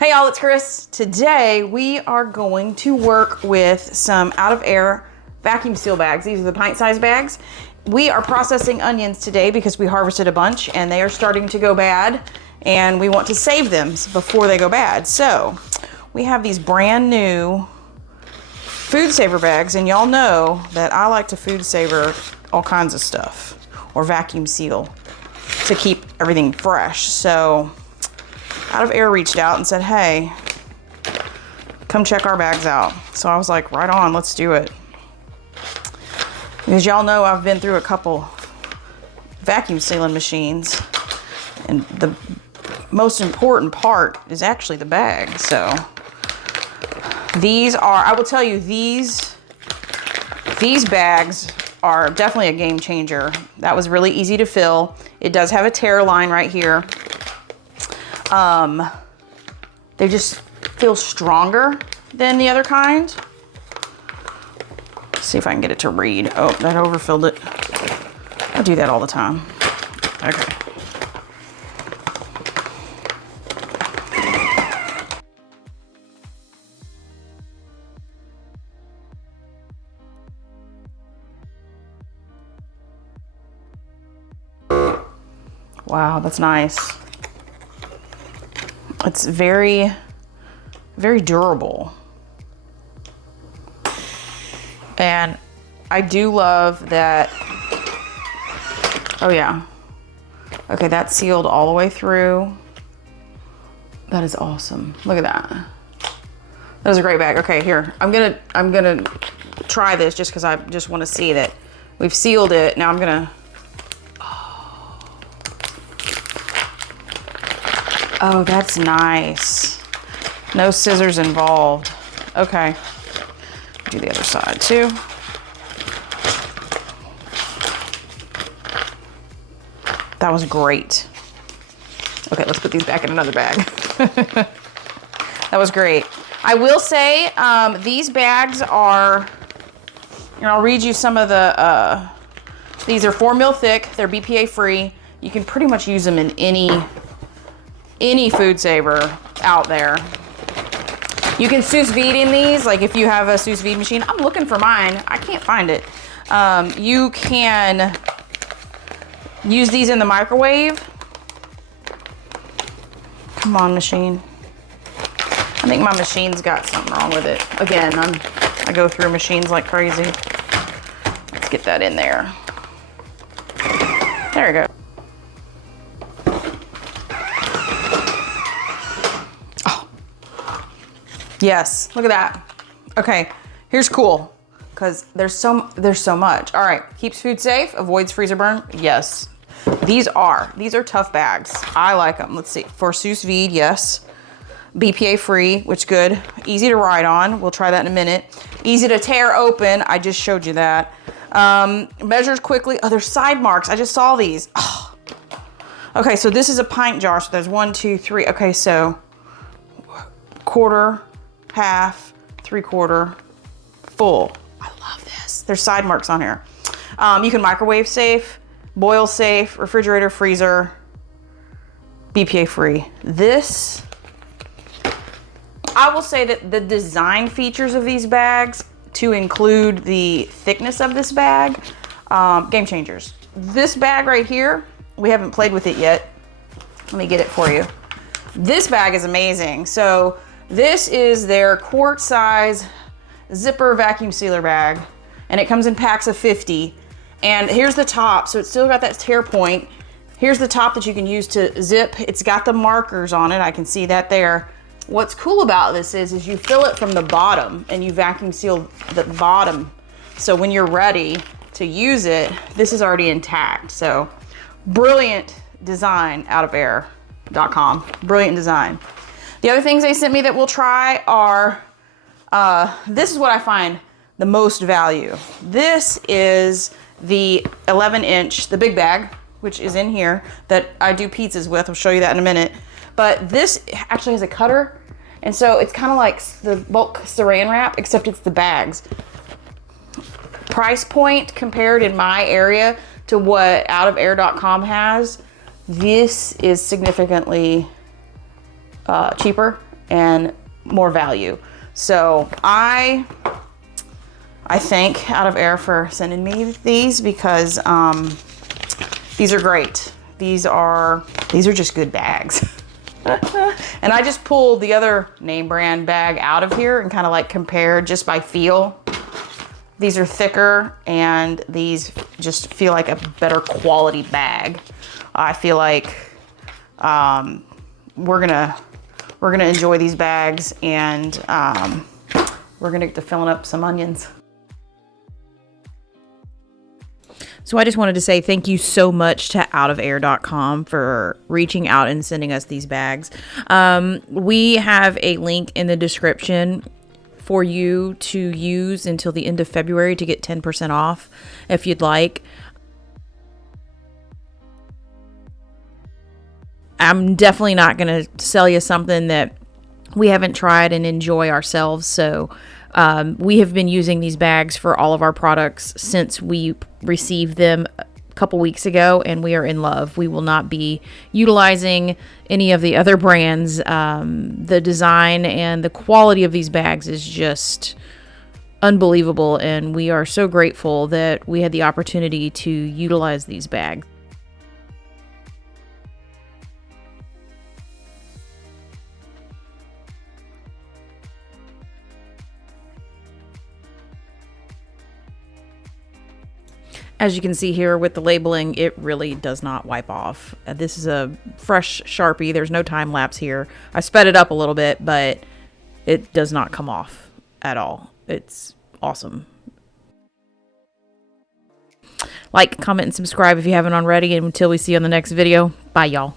Hey y'all, it's Chris. Today we are going to work with some Out of Air vacuum seal bags. These are the pint-sized bags. We are processing onions today because we harvested a bunch and they are starting to go bad and we want to save them before they go bad. So we have these brand new food saver bags, and y'all know that I like to food saver all kinds of stuff or vacuum seal to keep everything fresh. So Out of Air reached out and said, hey, come check our bags out. So I was like, right on, let's do it. Because y'all know I've been through a couple vacuum sealing machines, and the most important part is actually the bag. So these are, I will tell you, these bags are definitely a game changer. That was really easy to fill. It does have a tear line right here. They just feel stronger than the other kind. Let's see if I can get it to read. Oh, that overfilled it. I do that all the time. Okay. Wow, that's nice. It's very, very durable. And I do love that. Oh yeah. Okay, that's sealed all the way through. That is awesome. Look at that. That was a great bag. Okay, here. I'm gonna try this just because I just want to see that we've sealed it. Now I'm gonna. Oh, that's nice. No scissors involved. Okay. Do the other side too. That was great. Okay, let's put these back in another bag. That was great. I will say, these bags are, and I'll read you some of the, these are 4 mil thick. They're BPA free. You can pretty much use them in any food saver out there. You can sous vide in these, like if you have a sous vide machine. I'm looking for mine, I can't find it. You can use these in the microwave. Come on, machine. I think my machine's got something wrong with it. Again, I go through machines like crazy. Let's get that in there. There we go. Yes, look at that. Okay, here's cool, because there's so much. All right, keeps food safe, avoids freezer burn. Yes, these are tough bags. I like them. Let's see, for sous vide, yes. BPA free, which good. Easy to ride on. We'll try that in a minute. Easy to tear open. I just showed you that. Measures quickly. Oh, there's side marks. I just saw these. Oh. Okay, so this is a pint jar. So there's 1, 2, 3. Okay, so quarter, half, 3/4, full. I love this. There's side marks on here. You can microwave safe, boil safe, refrigerator, freezer, BPA free. This, I will say that the design features of these bags, to include the thickness of this bag, game changers. This bag right here, we haven't played with it yet. Let me get it for you. This bag is amazing. So this is their quart size zipper vacuum sealer bag, and it comes in packs of 50. And here's the top, so it's still got that tear point. Here's the top that you can use to zip. It's got the markers on it, I can see that there. What's cool about this is you fill it from the bottom and you vacuum seal the bottom. So when you're ready to use it, this is already intact. So brilliant design, OutOfAir.com, brilliant design. The other things they sent me that we'll try are, this is what I find the most value. This is the 11-inch, the big bag, which is in here, that I do pizzas with. I'll show you that in a minute. But this actually has a cutter, and so it's kind of like the bulk saran wrap, except it's the bags. Price point compared in my area to what OutOfAir.com has, this is significantly cheaper and more value. So I thank Out of Air for sending me these, because these are great. These are just good bags. And I just pulled the other name brand bag out of here and kind of like compared just by feel. These are thicker and these just feel like a better quality bag. I feel like we're gonna enjoy these bags, and we're gonna get to filling up some onions. So I just wanted to say thank you so much to outofair.com for reaching out and sending us these bags. We have a link in the description for you to use until the end of February to get 10% off if you'd like. I'm definitely not going to sell you something that we haven't tried and enjoy ourselves. So we have been using these bags for all of our products since we received them a couple weeks ago, and we are in love. We will not be utilizing any of the other brands. The design and the quality of these bags is just unbelievable, and we are so grateful that we had the opportunity to utilize these bags. As you can see here with the labeling, it really does not wipe off. This is a fresh Sharpie. There's no time lapse here. I sped it up a little bit, but it does not come off at all. It's awesome. Like, comment, and subscribe if you haven't already. And until we see you on the next video, bye y'all.